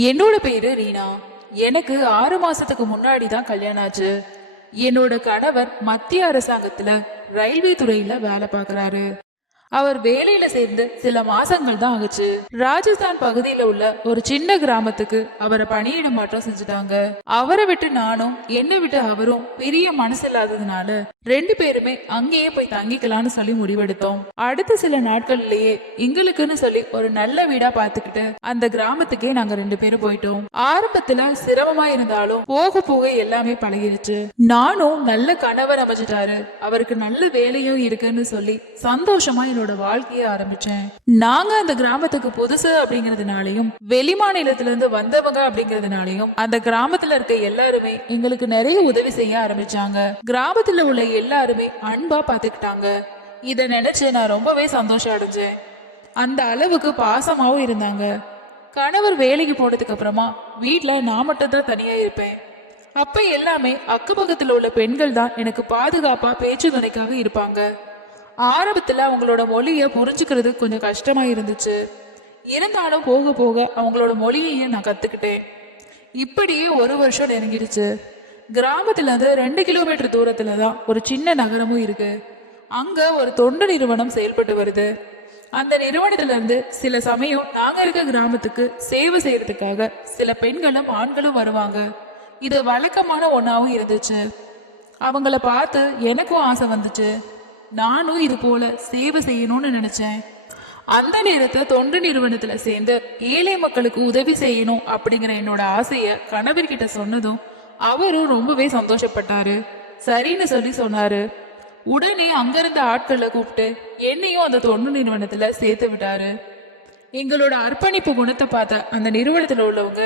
என்னோட பேரு ரீனா. எனக்கு 6 மாசத்துக்கு முன்னாடி தான் கல்யாணம் ஆச்சு. என்னோட கணவர் மத்திய அரசாங்கத்துல ரயில்வே துறையில வேலை பார்க்கறாரு. அவர் வேலையில சேர்ந்து சில மாசங்கள் தான் ஆகுச்சு. ராஜஸ்தான் பகுதியில உள்ள ஒரு சின்ன கிராமத்துக்கு அவரை பணியிட மாற்றம் செஞ்சுட்டாங்க. அவரை விட்டு நானும் என்னை விட்டு அவரும் பெரிய மனசு இல்லாததுனால 2 பேருமே அங்கேயே போய் தங்கிக்கலாம்னு சொல்லி முடிவெடுத்தோம். அடுத்த சில நாட்கள்லயே எங்களுக்குன்னு சொல்லி ஒரு நல்ல வீடா பாத்துக்கிட்டு அந்த கிராமத்துக்கே நாங்க 2 பேரும் போயிட்டோம். ஆரம்பத்துல சிரமமா இருந்தாலும் போக போக எல்லாமே பழகிருச்சு. நானும் நல்ல கணவர் அமைஞ்சிட்டாரு, அவருக்கு நல்ல வேலையும் இருக்குன்னு சொல்லி சந்தோஷமா என்னோட வாழ்க்கையை ஆரம்பிச்சேன். நாங்க அந்த கிராமத்துக்கு புதுசு அப்படிங்கறதுனாலையும் வெளி மாநிலத்துல இருந்து வந்தவங்க அப்படிங்கறதுனாலையும் அந்த கிராமத்துல இருக்க எல்லாருமே எங்களுக்கு நிறைய உதவி செய்ய ஆரம்பிச்சாங்க. கிராமத்துல உள்ள எல்லாருமே அன்பா பாத்துக்கிட்டாங்க. இத நினைச்சு நான் ரொம்பவே சந்தோஷம் அடைஞ்சேன். அந்த அளவுக்கு பாசமாவும் இருந்தாங்க. கணவர் வேலைக்கு போனதுக்கு அப்புறமா வீட்டுல நான் மட்டும் தான் தனியா இருப்பேன். அப்ப எல்லாமே அக்கப்பக்கத்துல உள்ள பெண்கள் தான் எனக்கு பாதுகாப்பா பேச்சு துணைக்காக இருப்பாங்க. ஆரம்பத்துல அவங்களோட மொழிய புரிஞ்சுக்கிறது கொஞ்சம் கஷ்டமா இருந்துச்சு. இருந்தாலும் போக போக அவங்களோட மொழியையே நான் கத்துக்கிட்டேன். இப்படியே 1 வருஷம் நெருங்கிடுச்சு. கிராமத்துல இருந்து 2 கிலோமீட்டர் தூரத்துல தான் ஒரு சின்ன நகரமும் இருக்கு. அங்க ஒரு தொண்டு நிறுவனம் செயல்பட்டு வருது. அந்த நிறுவனத்துல இருந்து சில சமயம் நாங்க இருக்க கிராமத்துக்கு சேவை செய்யறதுக்காக சில பெண்களும் ஆண்களும் வருவாங்க. இது வழக்கமான ஒன்னாவும் இருந்துச்சு. அவங்கள பார்த்து எனக்கும் ஆசை வந்துச்சு. நானும் இது போல சேவை செய்யணும்னு நினைச்சேன். அந்த நேரத்தை தொண்டு நிறுவனத்துல சேர்ந்து ஏழை மக்களுக்கு உதவி செய்யணும் அப்படிங்கிற என்னோட ஆசைய கணவர்கிட்ட சொன்னதும் அவரும் ரொம்பவே சந்தோஷப்பட்டாரு. சரின்னு சொல்லி சொன்னாரு. உடனே அங்கிருந்த ஆட்களை கூப்பிட்டு என்னையும் அந்த தொண்டு நிறுவனத்துல சேர்த்து விட்டாரு. எங்களோட அர்ப்பணிப்பு குணத்தை பார்த்த அந்த நிறுவனத்துல உள்ளவங்க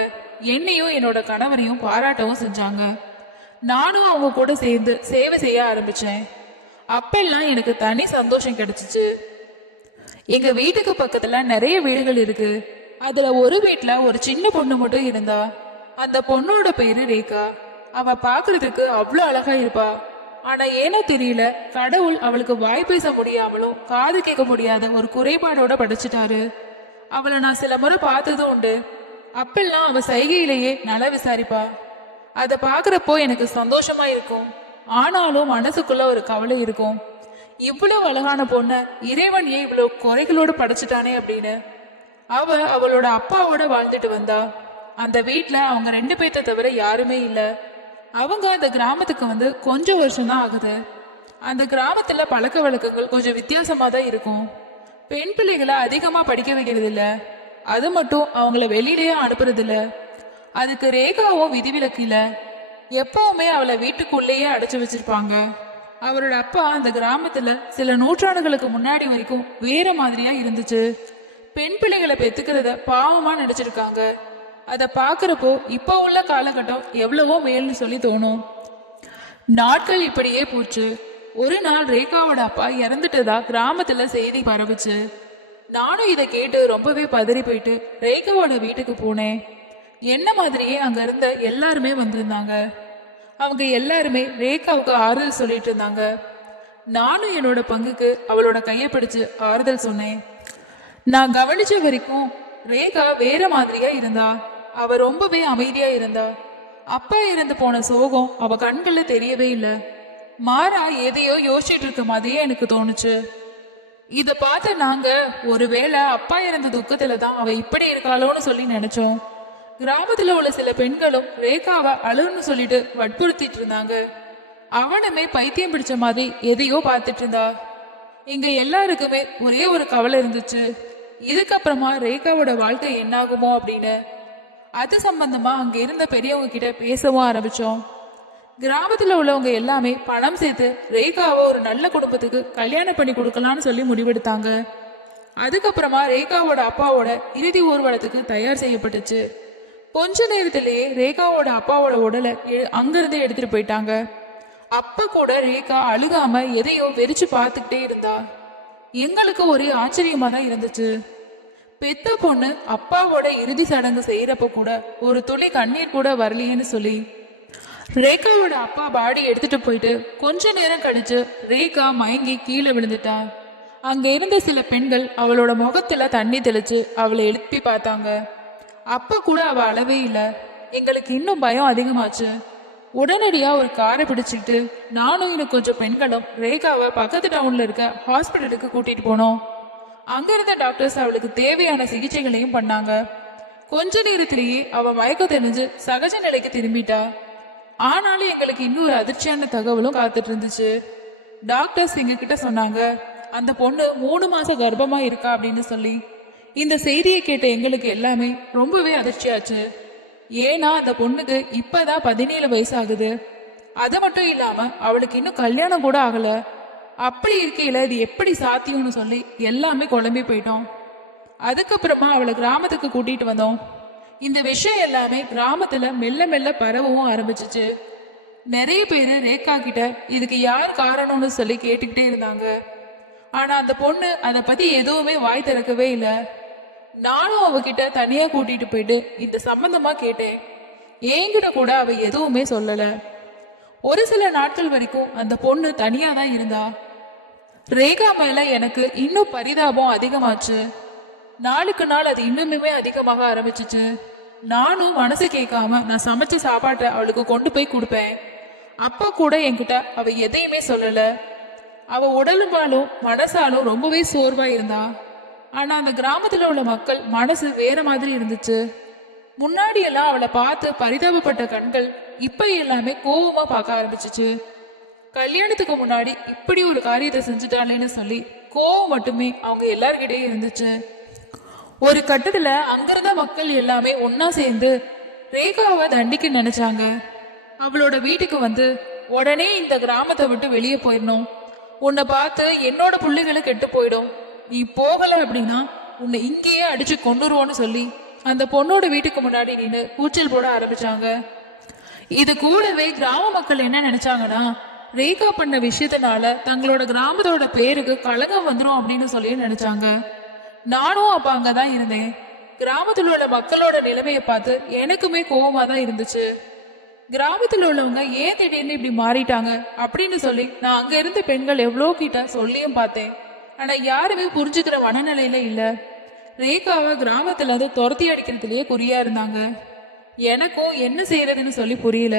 என்னையும் என்னோட கணவரையும் பாராட்டவும் செஞ்சாங்க. நானும் அவங்க கூட சேர்ந்து சேவை செய்ய ஆரம்பிச்சேன். அப்பெல்லாம் எனக்கு தனி சந்தோஷம் கிடைச்சிச்சு. எங்க வீட்டுக்கு பக்கத்துல நிறைய வீடுகள் இருக்கு. அதுல ஒரு வீட்டுல ஒரு சின்ன பொண்ணு மட்டும் இருந்தா. அந்த பொண்ணோட பேரு ரேகா. அவ பாக்குறதுக்கு அவ்வளோ அழகா இருப்பா. ஆனா ஏனோ தெரியல, கடவுள் அவளுக்கு வாய் பேச முடியாமலும் காது கேட்க முடியாத ஒரு குறைபாடோட படைச்சிட்டாரு. அவளை நான் சில முறை பார்த்ததும் உண்டு. அப்பெல்லாம் அவ சைகையிலேயே நல்லா விசாரிப்பா. அதை பாக்குறப்போ எனக்கு சந்தோஷமா இருக்கும். ஆனாலும் மனசுக்குள்ள ஒரு கவலை இருக்கும். இவ்வளவு அழகான பொண்ண இறைவன் ஏன் இவ்வளவு குறைகளோடு படைச்சிட்டானே அப்படின்னு. அவளோட அப்பாவோட வாழ்ந்துட்டு வந்தா. அந்த வீட்டுல அவங்க 2 பேர்த்த தவிர யாருமே இல்ல. அவங்க அந்த கிராமத்துக்கு வந்து கொஞ்சம் வருஷம் தான் ஆகுது. அந்த கிராமத்துல பழக்க வழக்கங்கள் கொஞ்சம் வித்தியாசமா தான் இருக்கும். பெண் பிள்ளைகளை அதிகமா படிக்க வைக்கிறது இல்ல. அது மட்டும் அவங்கள வெளியிலேயே அனுப்புறது இல்ல. அதுக்கு ரேகாவும் விதிவிலக்கு இல்ல. எப்பவுமே அவளை வீட்டுக்குள்ளேயே அடைச்சு வச்சிருப்பாங்க. அவரோட அப்பா அந்த கிராமத்துல சில நூற்றாண்டுகளுக்கு முன்னாடி வரைக்கும் வேற மாதிரியா இருந்துச்சு. பெண் பிள்ளைகளை பெத்துக்கிறத பாவமா நினைச்சிருக்காங்க. அதை பாக்குறப்போ இப்ப உள்ள காலகட்டம் எவ்வளவோ மேல்னு சொல்லி தோணும். நாட்கள் இப்படியே போச்சு. ஒரு நாள் ரேகாவோட அப்பா இறந்துட்டதா கிராமத்துல செய்தி பரவுச்சு. நானும் இதை கேட்டு ரொம்பவே பதறி போயிட்டு ரேகாவோட வீட்டுக்கு போனேன். என்ன மாதிரியே அங்க இருந்த எல்லாருமே வந்திருந்தாங்க. அவங்க எல்லாருமே ரேகாவுக்கு ஆறுதல் சொல்லிட்டு இருந்தாங்க. நானும் என்னோட பங்குக்கு அவளோட கையை பிடிச்சு ஆறுதல் சொன்னேன். நான் கவனிச்ச வரைக்கும் ரேகா வேற மாதிரியா இருந்தா. அவ ரொம்பவே அமைதியா இருந்தா. அப்பா இறந்து போன சோகம் அவ கண்கள்ல தெரியவே இல்லை. மாறா எதையோ யோசிச்சுட்டு இருக்க மாதிரியே எனக்கு தோணுச்சு. இத பார்த்து நாங்க ஒருவேளை அப்பா இறந்த துக்கத்துல தான் அவ இப்படி இருக்காளோன்னு சொல்லி நினைச்சோம். கிராமத்துல உள்ள சில பெண்களும் ரேகாவை அழுன்னு சொல்லிட்டு வற்புறுத்திட்டு இருந்தாங்க. அவனுமே பைத்தியம் பிடிச்ச மாதிரி எதையோ பார்த்துட்டு இருந்தா. எங்க எல்லாருக்குமே ஒரே ஒரு கவலை இருந்துச்சு. இதுக்கப்புறமா ரேகாவோட வாழ்க்கை என்னாகுமோ அப்படின்னு. அது சம்பந்தமா அங்க இருந்த பெரியவங்க கிட்ட பேசவும் ஆரம்பிச்சோம். கிராமத்துல உள்ளவங்க எல்லாமே பணம் சேர்த்து ரேகாவை ஒரு நல்ல குடும்பத்துக்கு கல்யாணம் பண்ணி கொடுக்கலாம்னு சொல்லி முடிவெடுத்தாங்க. அதுக்கப்புறமா ரேகாவோட அப்பாவோட இறுதி ஊர்வலத்துக்கு தயார் செய்யப்பட்டுச்சு. கொஞ்ச நேரத்திலேயே ரேகாவோட அப்பாவோட உடலை அங்கிருந்து எடுத்துட்டு போயிட்டாங்க. அப்ப கூட ரேகா அழுகாம எதையோ வெறிச்சு பார்த்துக்கிட்டே இருந்தா. எங்களுக்கு ஒரே ஆச்சரியமா தான் இருந்துச்சு. பெத்த பொண்ணு அப்பாவோட இறுதி சடங்கு செய்யறப்ப கூட ஒரு துளி கண்ணீர் கூட வரலையேன்னு சொல்லி ரேகாவோட அப்பா பாடி எடுத்துட்டு போயிட்டு கொஞ்ச நேரம் கழிச்சு ரேகா மயங்கி கீழே விழுந்துட்டா. அங்க இருந்த சில பெண்கள் அவளோட முகத்துல தண்ணி தெளிச்சு அவளை எழுப்பி பார்த்தாங்க. அப்ப கூட அவ அளவே இல்ல. எங்களுக்கு இன்னும் பயம் அதிகமாச்சு. உடனடியா ஒரு காரை பிடிச்சிட்டு நானும் இன்னும் கொஞ்சம் பெண்களும் ரேகாவை பக்கத்து டவுன்ல இருக்க ஹாஸ்பிட்டலுக்கு கூட்டிட்டு போனோம். அங்க இருந்த டாக்டர்ஸ் அவளுக்கு தேவையான சிகிச்சைகளையும் பண்ணாங்க. கொஞ்ச நேரத்திலேயே அவ மயக்கம் தெளிஞ்சு சகஜ நிலைக்கு திரும்பிட்டா. ஆனாலும் எங்களுக்கு இன்னொரு அதிர்ச்சியான தகவலும் காத்துட்டு இருந்துச்சு. டாக்டர்ஸ் எங்க கிட்ட சொன்னாங்க, அந்த பொண்ணு 3 மாசம் கர்ப்பமா இருக்கா அப்படின்னு சொல்லி. இந்த செய்தியை கேட்ட எங்களுக்கு எல்லாமே ரொம்பவே அதிர்ச்சியாச்சு. ஏன்னா அந்த பொண்ணுக்கு இப்பதான் 17 வயசு ஆகுது. அது மட்டும் இல்லாம அவளுக்கு இன்னும் கல்யாணம் கூட ஆகல. அப்படி இருக்கையில இது எப்படி சாத்தியம்னு சொல்லி எல்லாமே குழம்பி போயிட்டோம். அதுக்கப்புறமா அவளை கிராமத்துக்கு கூட்டிட்டு வந்தோம். இந்த விஷயம் எல்லாமே கிராமத்துல மெல்ல மெல்ல பரவவும் ஆரம்பிச்சிச்சு. நிறைய பேரு ரேகா கிட்ட இதுக்கு யார் காரணம்னு சொல்லி கேட்டுக்கிட்டே இருந்தாங்க. ஆனா அந்த பொண்ணு அதை பத்தி எதுவுமே வாய் திறக்கவே இல்லை. நானும் அவகிட்ட தனியா கூட்டிட்டு போயிட்டு இந்த சம்பந்தமா கேட்டேன். என்கிட்ட கூட அவ எதுவுமே சொல்லல. ஒரு சில நாட்கள் வரைக்கும் அந்த பொண்ணு தனியா தான் இருந்தா. ரேகா மேல எனக்கு இன்னும் பரிதாபம் அதிகமாச்சு. நாளுக்கு நாள் அது இன்னுமே அதிகமாக ஆரம்பிச்சிச்சு. நானும் மனசு கேட்காம நான் சமைச்ச சாப்பாட்டை அவளுக்கு கொண்டு போய் கொடுப்பேன். அப்ப கூட என்கிட்ட அவ எதையுமே சொல்லல. அவ உடலுமாலும் மனசாலும் ரொம்பவே சோர்வா இருந்தா. ஆனா அந்த கிராமத்துல உள்ள மக்கள் மனசு வேற மாதிரி இருந்துச்சு. முன்னாடி எல்லாம் அவளை பார்த்து பரிதாபப்பட்ட கண்கள் இப்ப எல்லாமே கோபமா பார்க்க ஆரம்பிச்சிச்சு. கல்யாணத்துக்கு முன்னாடி இப்படி ஒரு காரியத்தை செஞ்சுட்டாளேன்னு சொல்லி கோவம் மட்டுமே அவங்க எல்லார்கிட்டயே இருந்துச்சு. ஒரு கட்டத்துல அங்கிருந்த மக்கள் எல்லாமே ஒன்னா சேர்ந்து ரேகாவை தண்டிக்க நினைச்சாங்க. அவளோட வீட்டுக்கு வந்து, உடனே இந்த கிராமத்தை விட்டு வெளியே போயிடணும், உன்னை பார்த்து என்னோட பிள்ளைகளும் கெட்டு போயிடும், நீ போகல அப்படின்னா உன்னை இங்கேயே அடிச்சு கொண்டுருவோன்னு சொல்லி அந்த பொண்ணோட வீட்டுக்கு முன்னாடி நின்று கூச்சல் போட ஆரம்பிச்சாங்க. இது கூடவே கிராம மக்கள் என்ன நினைச்சாங்கன்னா, ரேகா பண்ண விஷயத்தினால தங்களோட கிராமத்தோட பேருக்கு கலகம் வந்துடும் அப்படின்னு சொல்லி நினைச்சாங்க. நானும் அப்ப அங்கதான் இருந்தேன். கிராமத்தில் உள்ள மக்களோட நிலைமையை பார்த்து எனக்குமே கோபமா தான் இருந்துச்சு. கிராமத்தில் உள்ளவங்க ஏன் திடீர்னு இப்படி மாறிட்டாங்க அப்படின்னு சொல்லி நான் அங்க இருந்த பெண்கள் எவ்வளோ கிட்ட சொல்லியும் பார்த்தேன். ஆனா யாருமே புரிஞ்சுக்கிற மனநிலையில இல்ல. ரேகாவை கிராமத்துல இருந்து துரத்தி அடிக்கிறதுலயே குறியா இருந்தாங்க. எனக்கும் என்ன செய்யறதுன்னு சொல்லி புரியல.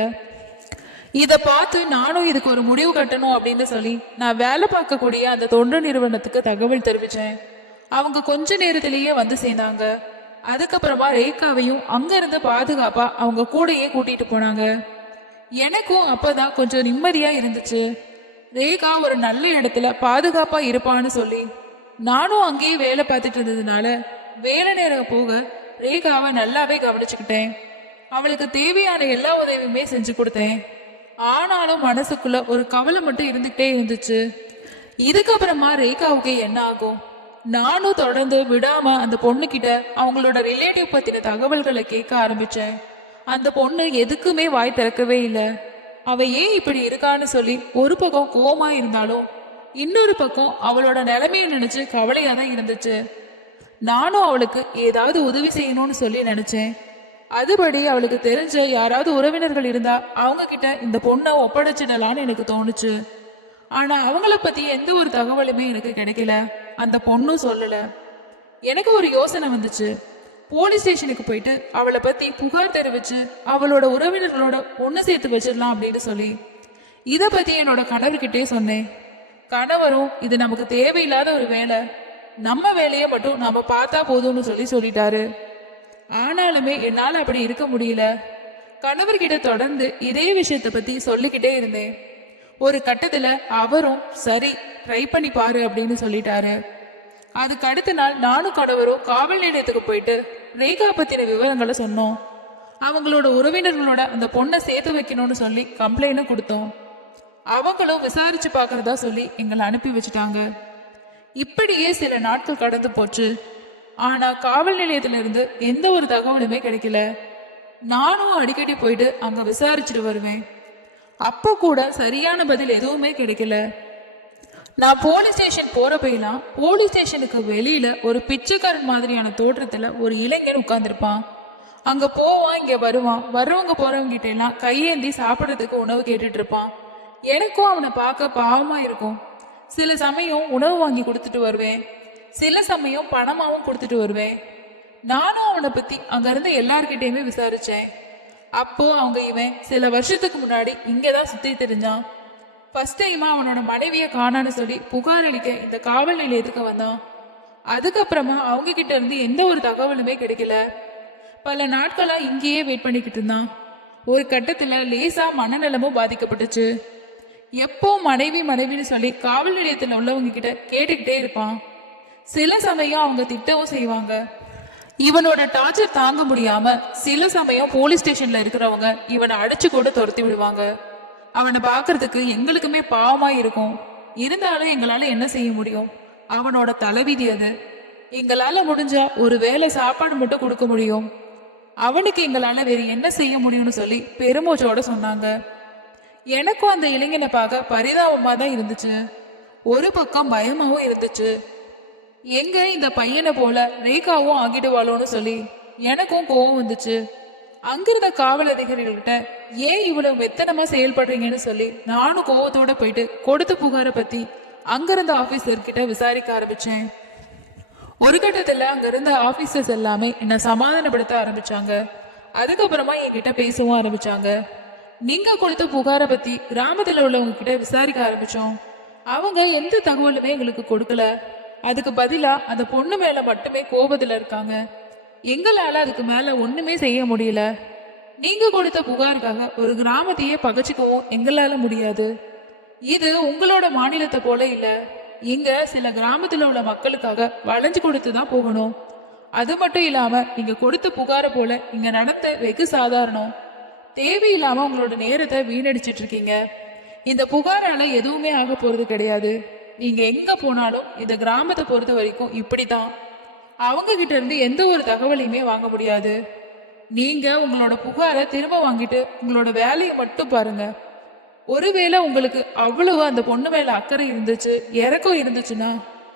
இத பார்த்து நானும் இதுக்கு ஒரு முடிவு கட்டணும் அப்படின்னு சொல்லி நான் வேலை பார்க்கக்கூடிய அந்த தொண்டு நிறுவனத்துக்கு தகவல் தெரிவிச்சேன். அவங்க கொஞ்ச நேரத்திலேயே வந்து சேர்ந்தாங்க. அதுக்கப்புறமா ரேகாவையும் அங்க இருந்து பாதுகாப்பா அவங்க கூடயே கூட்டிட்டு போனாங்க. எனக்கும் அப்பதான் கொஞ்சம் நிம்மதியா இருந்துச்சு. ரேகா ஒரு நல்ல இடத்துல பாதுகாப்பா இருப்பான்னு சொல்லி நானும் அங்கேயே வேலை பார்த்துட்டு இருந்ததுனால வேலை நேரம் போக ரேகாவை நல்லாவே கவனிச்சுக்கிட்டேன். அவளுக்கு தேவையான எல்லா உதவியுமே செஞ்சு கொடுத்தேன். ஆனாலும் மனசுக்குள்ள ஒரு கவலை மட்டும் இருந்துகிட்டே இருந்துச்சு. இதுக்கப்புறமா ரேகாவுக்கு என்ன ஆகும்? நானும் தொடர்ந்து விடாம அந்த பொண்ணுகிட்ட அவங்களோட ரிலேட்டிவ் பத்தின தகவல்களை கேட்க ஆரம்பிச்சேன். அந்த பொண்ணு எதுக்குமே வாய் திறக்கவே இல்லை. அவ ஏன் இப்படி இருக்கான்னு சொல்லி ஒரு பக்கம் கோவமா இருந்தாலும் இன்னொரு பக்கம் அவளோட நிலைமையை நினைச்சு கவலையா தான் இருந்துச்சு. நானும் அவளுக்கு ஏதாவது உதவி செய்யணும்னு சொல்லி நினைச்சேன். அதுபடி அவளுக்கு தெரிஞ்ச யாராவது உறவினர்கள் இருந்தா அவங்க கிட்ட இந்த பொண்ணை ஒப்படைச்சிடலான்னு எனக்கு தோணுச்சு. ஆனா அவங்கள பத்தி எந்த ஒரு தகவலுமே எனக்கு கிடைக்கல. அந்த பொண்ணும் சொல்லல. எனக்கு ஒரு யோசனை வந்துச்சு. போலீஸ் ஸ்டேஷனுக்கு போயிட்டு அவளை பத்தி புகார் தெரிவிச்சு அவளோட உறவினர்களோட ஒண்ணு சேர்த்து வச்சிடலாம் அப்படின்னு சொல்லி இத பத்தி என்னோட கணவர்கிட்டே சொன்னேன். கணவரும் இது நமக்கு தேவையில்லாத ஒரு வேலை, நம்ம வேலையை மட்டும் நம்ம பார்த்தா போதும்னு சொல்லிட்டாரு. ஆனாலுமே என்னால அப்படி இருக்க முடியல. கணவர்கிட்ட தொடர்ந்து இதே விஷயத்தை பத்தி சொல்லிக்கிட்டே இருந்தேன். ஒரு கட்டத்துல அவரும் சரி ட்ரை பண்ணி பாரு அப்படின்னு சொல்லிட்டாரு. அதுக்கு அடுத்த நாள் நானும் கணவரும் காவல் நிலையத்துக்கு போயிட்டு ரேகா பத்தின விவரங்களை சொன்னோம். அவங்களோட உறவினர்களோட அந்த பொண்ணை சேர்த்து வைக்கணும்னு சொல்லி கம்ப்ளைண்டும் கொடுத்தோம். அவங்களும் விசாரிச்சு பார்க்கறதா சொல்லி எங்களை அனுப்பி வச்சுட்டாங்க. இப்படியே சில நாட்கள் கடந்து போச்சு. ஆனா காவல் நிலையத்துல இருந்து எந்த ஒரு தகவலுமே கிடைக்கல. நானும் அடிக்கடி போயிட்டு அங்க விசாரிச்சுட்டு வருவேன். அப்போ கூட சரியான பதில் எதுவுமே கிடைக்கல. நான் போலீஸ் ஸ்டேஷன் போறப்பெல்லாம் போலீஸ் ஸ்டேஷனுக்கு வெளியில ஒரு பிச்சைக்காரன் மாதிரியான தோற்றத்துல ஒரு இளைஞன் உட்கார்ந்துருப்பான். அங்க போவான், இங்க வருவான், வர்றவங்க போறவங்க கிட்ட எல்லாம் கையேந்தி சாப்பிட்றதுக்கு உணவு கேட்டுட்டு இருப்பான். எனக்கும் அவனை பார்க்க பாவமா இருக்கும். சில சமயம் உணவு வாங்கி கொடுத்துட்டு வருவேன், சில சமயம் பணமாவும் கொடுத்துட்டு வருவேன். நானும் அவனை பத்தி அங்க இருந்த எல்லார்கிட்டயுமே விசாரிச்சேன். அப்போ அவங்க இவன் சில வருஷத்துக்கு முன்னாடி இங்கதான் சுத்தி தெரிஞ்சான். ஃபர்ஸ்ட் டைமா அவனோட மனைவியை காணான்னு சொல்லி புகார் அளிக்க இந்த காவல் நிலையத்துக்கு வந்தான். அதுக்கப்புறமா அவங்க கிட்ட இருந்து எந்த ஒரு தகவலுமே கிடைக்கல. பல நாட்களா இங்கேயே வெயிட் பண்ணிக்கிட்டு இருந்தான். ஒரு கட்டத்துல லேசா மனநலமும் பாதிக்கப்பட்டுச்சு. எப்போ மனைவி மனைவின்னு சொல்லி காவல் நிலையத்துல உள்ளவங்க கிட்ட கேட்டுக்கிட்டே இருப்பான். சில சமயம் அவங்க திட்டவும் செய்வாங்க. இவனோட டார்ச்சர் தாங்க முடியாம சில சமயம் போலீஸ் ஸ்டேஷன்ல இருக்கிறவங்க இவனை அடிச்சு கூட துரத்தி விடுவாங்க. அவனை பாக்குறதுக்கு எங்களுக்குமே பாவமா இருக்கும். இருந்தாலும் எங்களால என்ன செய்ய முடியும்? அவனோட தலைவிதி அது. எங்களால முடிஞ்சா ஒரு வேளை சாப்பாடு மட்டும் கொடுக்க முடியும். அவனுக்கு எங்களால வேற என்ன செய்ய முடியும்னு சொல்லி பெருமூச்சோட சொன்னாங்க. எனக்கும் அந்த இளைஞனை பார்க்க பரிதாபமா தான் இருந்துச்சு. ஒரு பக்கம் பயமாவும் இருந்துச்சு. எங்க இந்த பையனை போல ரேகாவும் ஆகிடுவாளோன்னு சொல்லி எனக்கும் கோவம் வந்துச்சு. அங்கிருந்த காவல் அதிகாரிகள்கிட்ட ஏன் இவ்வளவு மெத்தனமா செயல்படுறீங்கன்னு சொல்லி நானும் கோவத்தோட போயிட்டு கொடுத்த புகாரை பத்தி அங்கிருந்த ஆபீசர் கிட்ட விசாரிக்க ஆரம்பிச்சேன். ஒரு கட்டத்துல அங்க இருந்த ஆபீசர்ஸ் எல்லாமே என்ன சமாதானப்படுத்த ஆரம்பிச்சாங்க. அதுக்கப்புறமா என்கிட்ட பேசவும் ஆரம்பிச்சாங்க. நீங்க கொடுத்த புகாரை பத்தி கிராமத்துல உள்ளவங்க கிட்ட விசாரிக்க ஆரம்பிச்சோம். அவங்க எந்த தகவலுமே எங்களுக்கு கொடுக்கல. அதுக்கு பதிலா அந்த பொண்ணு மேல மட்டுமே கோபத்துல இருக்காங்க. எங்களால அதுக்கு மேல ஒண்ணுமே செய்ய முடியல. நீங்க கொடுத்த புகாருக்காக ஒரு கிராமத்தையே பகச்சிக்கவும் எங்களால முடியாது. இது உங்களோட மாநிலத்தை போல இல்ல. இங்க சில கிராமத்துல உள்ள மக்களுக்காக வளைஞ்சு கொடுத்து தான் போகணும். அது மட்டும் இல்லாம நீங்க கொடுத்த புகாரை போல இங்க நடந்த வெகு சாதாரணம். தேவையில்லாம உங்களோட நேரத்தை வீணடிச்சிட்டு இருக்கீங்க. இந்த புகாரால எதுவுமே ஆக போறது கிடையாது. நீங்க எங்க போனாலும் இந்த கிராமத்தை பொறுத்த வரைக்கும் இப்படிதான். அவங்க கிட்ட இருந்து எந்த ஒரு தகவலையுமே வாங்க முடியாது. நீங்க உங்களோட புகாரை திரும்ப வாங்கிட்டு உங்களோட வேலையை மட்டும் பாருங்க. ஒருவேளை உங்களுக்கு அவ்வளவு அந்த பொண்ணு மேல அக்கறை இருந்துச்சு, இறக்கம் இருந்துச்சுன்னா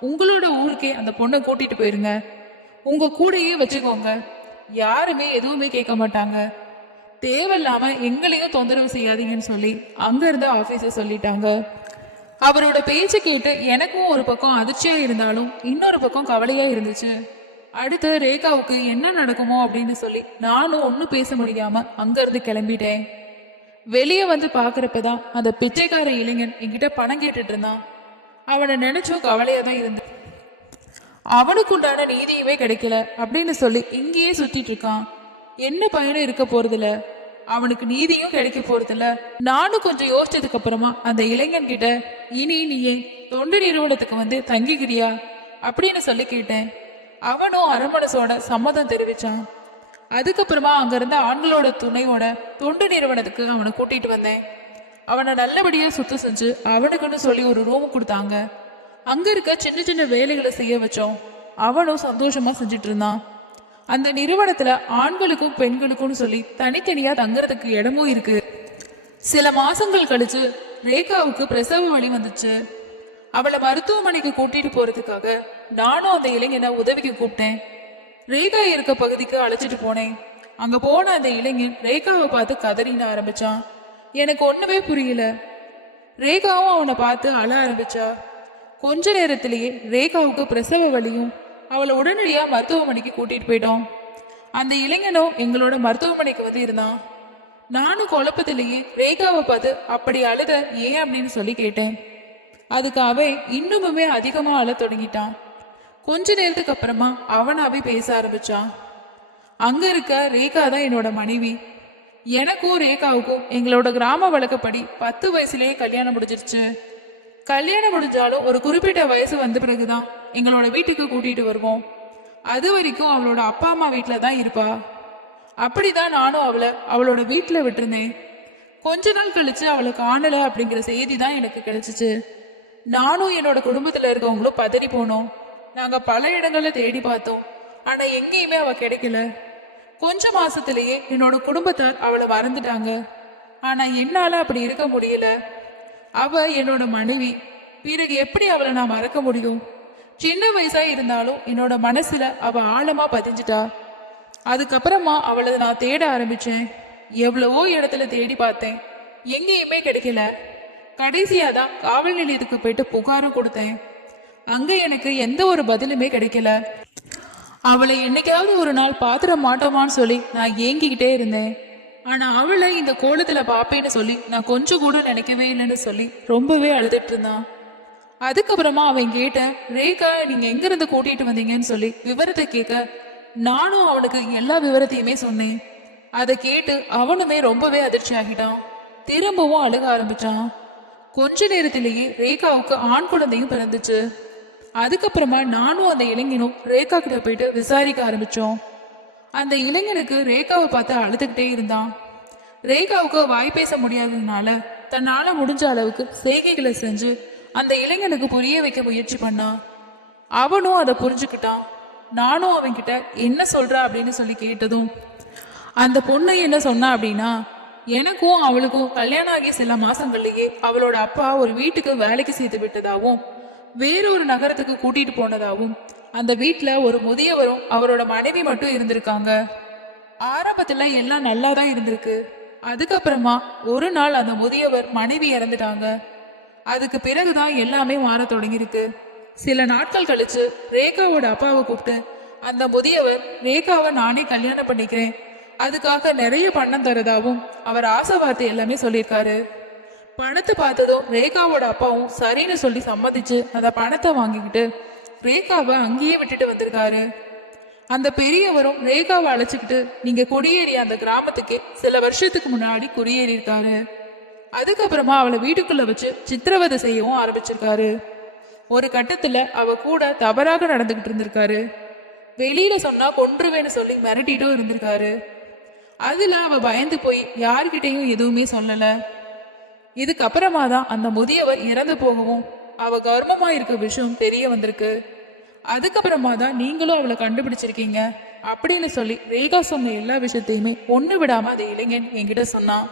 உங்களோட ஊருக்கே அந்த பொண்ணை கூட்டிட்டு போயிருங்க. உங்க கூடயே வச்சுக்கோங்க. யாருமே எதுவுமே கேட்க மாட்டாங்க. தேவையில்லாம எங்களையும் தொந்தரவு செய்யாதீங்கன்னு சொல்லி அங்க இருந்த ஆபீஸர் சொல்லிட்டாங்க. அவரோட பேச்சை கேட்டு எனக்கும் ஒரு பக்கம் அதிர்ச்சியா இருந்தாலும் இன்னொரு பக்கம் கவலையா இருந்துச்சு. அடுத்து ரேகாவுக்கு என்ன நடக்குமோ அப்படின்னு சொல்லி நானும் ஒன்னும் பேச முடியாம அங்க இருந்து கிளம்பிட்டேன். வெளியே வந்து பாக்குறப்பதான் அந்த பிச்சைக்கார இளைஞன் என்கிட்ட பணம் கேட்டுட்டு இருந்தான். அவனை நினைச்சும் கவலையா தான் இருந்தேன். அவனுக்கு உண்டான நீதியுமே கிடைக்கல அப்படின்னு சொல்லி இங்கேயே சுத்திட்டு இருக்கான். என்ன பயனும் இருக்க போறதில்ல, அவனுக்கு நீதியும் கிடைக்க போறதில்ல. நானும் கொஞ்சம் யோசிச்சதுக்கு அப்புறமா அந்த இளைஞன் கிட்ட இனி நீயே தொண்டு நிறுவனத்துக்கு வந்து தங்கிக்கிறியா அப்படின்னு சொல்லி கேட்டேன். அவனும் அரமனசோட சம்மதம் தெரிவிச்சான். அதுக்கப்புறமா அங்க இருந்த ஆண்களோட துணையோட தொண்டு நிறுவனத்துக்கு அவனை கூட்டிட்டு வந்தேன். அவனை நல்லபடியா சுத்தம் செஞ்சு அவனுக்குன்னு சொல்லி ஒரு ரூம் கொடுத்தாங்க. அங்க இருக்க சின்ன சின்ன வேலைகளை செய்ய வச்சோம். அவனும் சந்தோஷமா செஞ்சுட்டு இருந்தான். அந்த நிறுவனத்துல ஆண்களுக்கும் பெண்களுக்கும் சொல்லி தனித்தனியா தங்குறதுக்கு இடமும் இருக்கு. சில மாசங்கள் கழிச்சு ரேகாவுக்கு பிரசவ வலி வந்துச்சு. அவளை மருத்துவமனைக்கு கூட்டிட்டு போறதுக்காக நானும் அந்த இளைஞனை உதவிக்கு கூப்பிட்டேன். ரேகா இருக்க பகுதிக்கு அழைச்சிட்டு போனேன். அங்க போன அந்த இளைஞன் ரேகாவை பார்த்து கதறின ஆரம்பிச்சான். எனக்கு ஒண்ணுமே புரியல. ரேகாவும் அவனை பார்த்து அழ ஆரம்பிச்சா. கொஞ்ச நேரத்திலேயே ரேகாவுக்கு பிரசவ வலியும் அவளை உடனடியா மருத்துவமனைக்கு கூட்டிட்டு போயிட்டோம். அந்த இளைஞனும் எங்களோட மருத்துவமனைக்கு வந்து இருந்தான். நானும் குழப்பத்திலேயே ரேகாவை பார்த்து அப்படி அழுத ஏன் அப்படின்னு சொல்லி கேட்டேன். அதுக்கு அவன் இன்னுமுமே அதிகமா அழ தொடங்கிட்டான். கொஞ்ச நேரத்துக்கு அப்புறமா அவனாவே பேச ஆரம்பிச்சான். அங்க இருக்க ரேகா தான் என்னோட மனைவி. எனக்கும் ரேகாவுக்கும் எங்களோட கிராம வழக்கப்படி 10 வயசுலயே கல்யாணம் முடிஞ்சிருச்சு. கல்யாணம் முடிஞ்சாலும் ஒரு குறிப்பிட்ட வயசு வந்த பிறகுதான் எங்களோட வீட்டுக்கு கூட்டிட்டு வருவோம். அது வரைக்கும் அவளோட அப்பா அம்மா வீட்டுல தான் இருப்பா. அப்படிதான் நானும் அவளை அவளோட வீட்டுல விட்டுருந்தேன். கொஞ்ச நாள் கழிச்சு அவளை காணல அப்படிங்கிற செய்தி தான் எனக்கு கிடைச்சிச்சு. நானும் என்னோட குடும்பத்துல இருக்கவங்களும் பதறி போனோம். நாங்க பல இடங்கள்ல தேடி பார்த்தோம். ஆனா எங்கேயுமே அவ கிடைக்கல. கொஞ்ச மாசத்திலேயே என்னோட குடும்பத்தார் அவளை மறந்துட்டாங்க. ஆனா என்னால அப்படி இருக்க முடியல. அவ என்னோட மனைவி. பிறகு எப்படி அவளை நான் மறக்க முடியும்? சின்ன வயசா இருந்தாலும் என்னோட மனசுல அவ ஆழமா பதிஞ்சிட்டா. அதுக்கப்புறமா அவளை நான் தேட ஆரம்பிச்சேன். எவ்வளவோ இடத்துல தேடி பார்த்தேன். எங்கேயுமே கிடைக்கல. கடைசியா தான் காவல் நிலையத்துக்கு போயிட்டு புகாரும் கொடுத்தேன். அங்க எனக்கு எந்த ஒரு பதிலுமே கிடைக்கல. அவளை என்னைக்காவது ஒரு நாள் பாத்திர மாட்டோமான்னு சொல்லி நான் ஏங்கிக்கிட்டே இருந்தேன். ஆனா அவளை இந்த கோலத்துல பாப்பேன்னு சொல்லி நான் கொஞ்சம் கூட நினைக்கவே இல்லைன்னு சொல்லி ரொம்பவே அழுதுட்டு இருந்தான். அதுக்கப்புறமா அவன் கேட்டேன், ரேகா நீங்க எங்க இருந்து கூட்டிட்டு வந்தீங்கன்னு சொல்லி விவரத்தை கேட்க நானும் அவனுக்கு எல்லா விவரத்தையுமே சொன்னேன். அதை கேட்டு அவனுமே ரொம்பவே அதிர்ச்சி ஆகிட்டான். திரும்பவும் அழுக ஆரம்பிச்சான். கொஞ்ச நேரத்திலேயே ரேகாவுக்கு ஆண் குழந்தையும் பிறந்துச்சு. அதுக்கப்புறமா நானும் அந்த இளைஞனும் ரேகா கிட்ட போயிட்டு விசாரிக்க ஆரம்பிச்சோம். அந்த இளைஞனுக்கு ரேகாவை பார்த்து அழுதுகிட்டே இருந்தான். ரேகாவுக்கு வாய் பேச முடியாததுனால தன்னால முடிஞ்ச அளவுக்கு செய்கைகளை செஞ்சு அந்த இளைஞனுக்கு புரிய வைக்க முயற்சி பண்ணான். அவனும் அதை புரிஞ்சுக்கிட்டான். நானும் அவன்கிட்ட என்ன சொல்ற அப்படின்னு சொல்லி கேட்டதும் அந்த பொண்ணு என்ன சொன்னா அப்படின்னா, எனக்கும் அவளுக்கும் கல்யாணம் ஆகிய சில மாசங்கள்லயே அவளோட அப்பா ஒரு வீட்டுக்கு வேலைக்கு சேர்த்து விட்டதாவும் வேறொரு நகரத்துக்கு கூட்டிட்டு போனதாவும் அந்த வீட்டுல ஒரு முதியவரும் அவரோட மனைவி மட்டும் இருந்திருக்காங்க. ஆரம்பத்துல எல்லாம் நல்லா தான் இருந்திருக்கு. அதுக்கப்புறமா ஒரு நாள் அந்த முதியவர் மனைவி இறந்துட்டாங்க. அதுக்கு பிறகுதான் எல்லாமே மாற தொடங்கியிருக்கு. சில நாட்கள் கழிச்சு ரேகாவோட அப்பாவை கூப்பிட்டு அந்த முதியவர் ரேகாவை நானே கல்யாணம் பண்ணிக்கிறேன், அதுக்காக நிறைய பணம் தரதாவும் அவர் ஆசை வார்த்தை எல்லாமே சொல்லியிருக்காரு. பணத்தை பார்த்ததும் ரேகாவோட அப்பாவும் சரின்னு சொல்லி சம்மதிச்சு அந்த பணத்தை வாங்கிக்கிட்டு ரேகாவை அங்கேயே விட்டுட்டு வந்திருக்காரு. அந்த பெரியவரும் ரேகாவை அழைச்சிக்கிட்டு நீங்க குடியேறிய அந்த கிராமத்துக்கே சில வருஷத்துக்கு முன்னாடி குடியேறி இருக்காரு. அதுக்கப்புறமா அவளை வீட்டுக்குள்ள வச்சு சித்திரவதை செய்யவும் ஆரம்பிச்சிருக்காரு. ஒரு கட்டத்துல அவ கூட தவறாக நடந்துகிட்டு இருந்திருக்காரு. வெளியில சொன்னா கொன்றுவேன்னு சொல்லி மிரட்டிட்டும் இருந்திருக்காரு. அதுல அவ பயந்து போய் யார்கிட்டையும் எதுவுமே சொல்லல. இதுக்கப்புறமா தான் அந்த முதியவர் இறந்து போகவும் அவ கர்ப்பமா இருக்க விஷயம் தெரிய வந்திருக்கு. அதுக்கப்புறமா தான் நீங்களும் அவளை கண்டுபிடிச்சிருக்கீங்க அப்படின்னு சொல்லி ரேகா சொன்ன எல்லா விஷயத்தையுமே ஒண்ணு விடாம அந்த இளைஞன் என்கிட்ட சொன்னான்.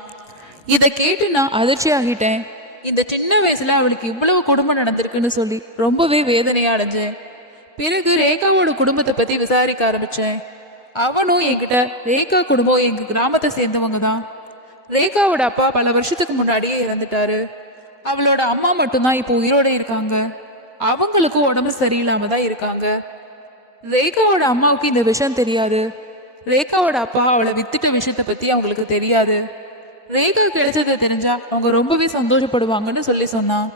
இதை கேட்டு நான் அதிர்ச்சி ஆகிட்டேன். இந்த சின்ன வயசுல அவளுக்கு இவ்வளவு குடும்பம் நடந்திருக்குன்னு சொல்லி ரொம்பவே வேதனையா அடைஞ்சேன். பிறகு ரேகாவோட குடும்பத்தை பத்தி விசாரிக்க ஆரம்பிச்சேன். அவனும் என்கிட்ட ரேகா குடும்பம் எங்க கிராமத்தை சேர்ந்தவங்க தான். ரேகாவோட அப்பா பல வருஷத்துக்கு முன்னாடியே இறந்துட்டாரு. அவளோட அம்மா மட்டும்தான் இப்போ உயிரோட இருக்காங்க. அவங்களுக்கும் உடம்பு சரியில்லாம தான் இருக்காங்க. ரேகாவோட அம்மாவுக்கு இந்த விஷயம் தெரியாது. ரேகாவோட அப்பா அவளை வித்துட்ட விஷயத்த பத்தி அவங்களுக்கு தெரியாது. ரேகா கிடைச்சதை தெரிஞ்சா அவங்க ரொம்பவே சந்தோஷப்படுவாங்கன்னு சொல்லி சொன்னான்.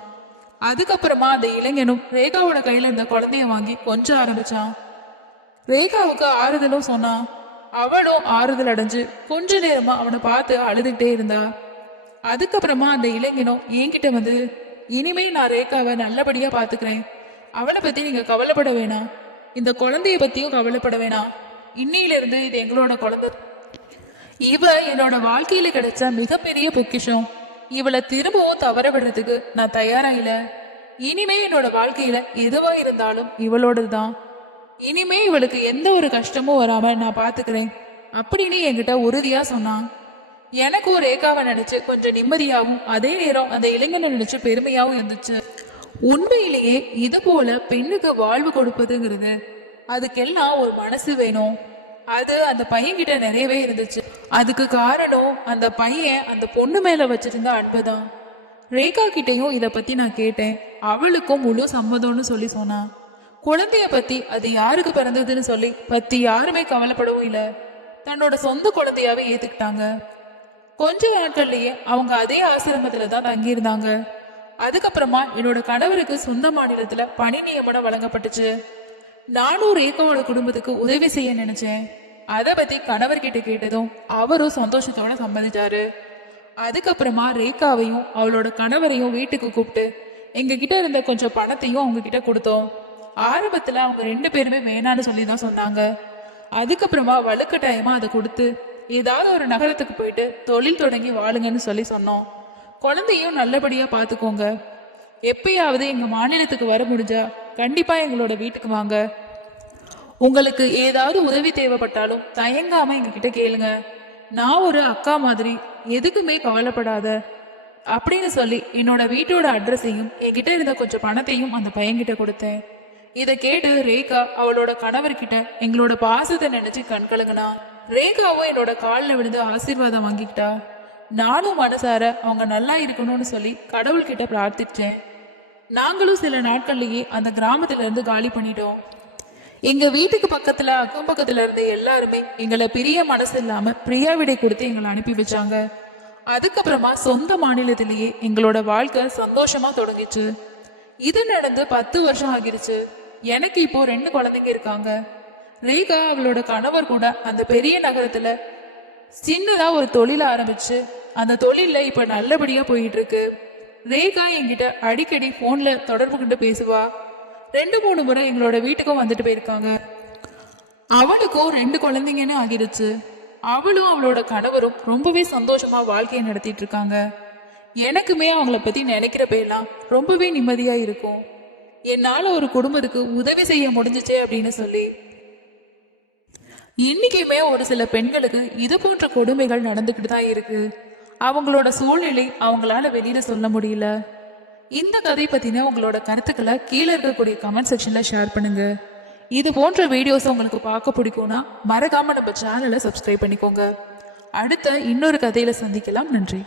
அதுக்கப்புறமா அந்த இளைஞனும் ரேகாவோட கையில இருந்த குழந்தைய வாங்கி கொஞ்சம் ஆரம்பிச்சான். ரேகாவுக்கு ஆறுதலும் சொன்னான். அவளும் ஆறுதல் அடைஞ்சு கொஞ்ச நேரமா அவனை பார்த்து அழுதுகிட்டே இருந்தா. அதுக்கப்புறமா அந்த இளைஞனும் என்கிட்ட வந்து இனிமே நான் ரேகாவை நல்லபடியா பாத்துக்கிறேன், அவளை பத்தி நீங்க கவலைப்பட வேணாம், இந்த குழந்தைய பத்தியும் கவலைப்பட வேணாம், இன்னையில இருந்து இது எங்களோட குழந்தை, இவ என்னோட வாழ்க்கையில கிடைச்ச மிகப்பெரிய பொக்கிஷம், இவளை திரும்பவும் தவற விடுறதுக்கு நான் தயாரா இல்ல, இனிமே என்னோட வாழ்க்கையில எதுவா இருந்தாலும் இவளோடதுதான், இனிமே இவளுக்கு எந்த ஒரு கஷ்டமும் வராம நான் பாத்துக்கிறேன் அப்படின்னு என்கிட்ட உறுதியா சொன்னான். எனக்கும் ரேகாவை நினைச்சு கொஞ்சம் நிம்மதியாகவும் அதே நேரம் அந்த இளைஞனை நினைச்சு பெருமையாகவும் இருந்துச்சு. உண்மையிலேயே இது போல பெண்ணுக்கு வாழ்வு கொடுப்பதுங்கிறது அதுக்கெல்லாம் ஒரு மனசு வேணும். அது அந்த பையன் கிட்ட நிறையவே இருந்துச்சு. அதுக்கு காரணம் அந்த பையன் அந்த பொண்ணு மேல வச்சிருந்த அன்புதான். ரேகா கிட்டையும் இத பத்தி நான் கேட்டேன். அவளுக்கும் முழு சம்மதம்னு சொல்லி சொன்னான். குழந்தைய பத்தி அது யாருக்கு பிறந்ததுன்னு சொல்லி பத்தி யாருமே கவலைப்படவும் இல்லை. தன்னோட சொந்த குழந்தையாவே ஏத்துக்கிட்டாங்க. கொஞ்ச நாட்கள்லயே அவங்க அதே ஆசிரமத்துல தான் தங்கியிருந்தாங்க. அதுக்கப்புறமா என்னோட கணவருக்கு சொந்த மாநிலத்துல பணி நியமனம் வழங்கப்பட்டுச்சு. நானும் ரேகாவோட குடும்பத்துக்கு உதவி செய்ய நினைச்சேன். அதை பத்தி கணவர்கிட்ட கேட்டதும் அவரும் சந்தோஷத்தோட சம்மதிச்சாரு. அதுக்கப்புறமா ரேகாவையும் அவளோட கணவரையும் வீட்டுக்கு கூப்பிட்டு எங்க கிட்ட இருந்த கொஞ்சம் பணத்தையும் அவங்க கிட்ட கொடுத்தோம். ஆரம்பத்துல அவங்க 2 பேருமே வேணான்னு சொல்லி தான் சொன்னாங்க. அதுக்கப்புறமா வலுக்கட்டாயமா அதை கொடுத்து ஏதாவது ஒரு நகரத்துக்கு போயிட்டு தொழில் தொடங்கி வாழுங்கன்னு சொல்லி சொன்னோம். குழந்தையும் நல்லபடியா பாத்துக்கோங்க, எப்பயாவது எங்க மாநிலத்துக்கு வர முடிஞ்சா கண்டிப்பா எங்களோட வீட்டுக்கு வாங்க, உங்களுக்கு ஏதாவது உதவி தேவைப்பட்டாலும் தயங்காம எங்க கிட்ட கேளுங்க, நான் ஒரு அக்கா மாதிரி, எதுக்குமே கவலைப்படாத அப்படின்னு சொல்லி என்னோட வீட்டோட அட்ரஸையும் என்கிட்ட இருந்த கொஞ்சம் பணத்தையும் அந்த பையன்கிட்ட கொடுத்தேன். இதை கேட்டு ரேகா அவளோட கணவர்கிட்ட எங்களோட பாசத்தை நினைச்சு கண்கலங்குனா. ரேகாவும் என்னோட காலில் விழுந்து ஆசீர்வாதம் வாங்கிக்கிட்டா. நானும் மனசார அவங்க நல்லா இருக்கணும்னு சொல்லி கடவுள்கிட்ட பிரார்த்திச்சேன். நாங்களும் சில நாட்கள்லயே அந்த கிராமத்துல இருந்து காலி பண்ணிட்டோம். எங்க வீட்டுக்கு பக்கத்துல அக்கம் பக்கத்துல இருந்த எல்லாருமே எங்களை பிரிய மனசு இல்லாம பிரியா விடை கொடுத்து எங்களை அனுப்பி வச்சாங்க. அதுக்கப்புறமா சொந்த மாநிலத்திலேயே எங்களோட வாழ்க்கை சந்தோஷமா தொடங்கிச்சு. இது நடந்து 10 வருஷம் ஆகிருச்சு. எனக்கு இப்போ 2 குழந்தைங்க இருக்காங்க. ரேகா அவளோட கணவர் கூட அந்த பெரிய நகரத்துல சின்னதா ஒரு தொழில ஆரம்பிச்சு அந்த தொழில இப்ப நல்லபடியா போயிட்டு இருக்கு. ரேகா என்கிட்ட அடிக்கடி போன்ல தொடர்பு கொண்டு பேசுவா. 2-3 முறை எங்களோட வீட்டுக்கும் வந்துட்டு போயிருக்காங்க. அவளுக்கும் 2 குழந்தைங்கன்னு ஆகிருச்சு. அவளும் அவளோட கணவரும் ரொம்பவே சந்தோஷமா வாழ்க்கையை நடத்திட்டு இருக்காங்க. எனக்குமே அவங்கள பத்தி நினைக்கிறப்பெல்லாம் ரொம்பவே நிம்மதியா இருக்கும். என்னால ஒரு குடும்பத்துக்கு உதவி செய்ய முடிஞ்சிச்சே அப்படின்னு சொல்லி. இன்னைக்குமே ஒரு சில பெண்களுக்கு இது போன்ற கொடுமைகள் நடந்துக்கிட்டு தான் இருக்கு. அவங்களோட சூழ்நிலை அவங்களால வெளியில சொல்ல முடியல. இந்த கதை பத்தின உங்களோட கருத்துக்களை கீழே இருக்கக்கூடிய கமெண்ட் செக்ஷன்ல ஷேர் பண்ணுங்க. இது போன்ற வீடியோஸ் உங்களுக்கு பார்க்க பிடிக்கும்னா மறக்காம நம்ம சேனலை சப்ஸ்கிரைப் பண்ணிக்கோங்க. அடுத்த இன்னொரு கதையில சந்திக்கலாம். நன்றி.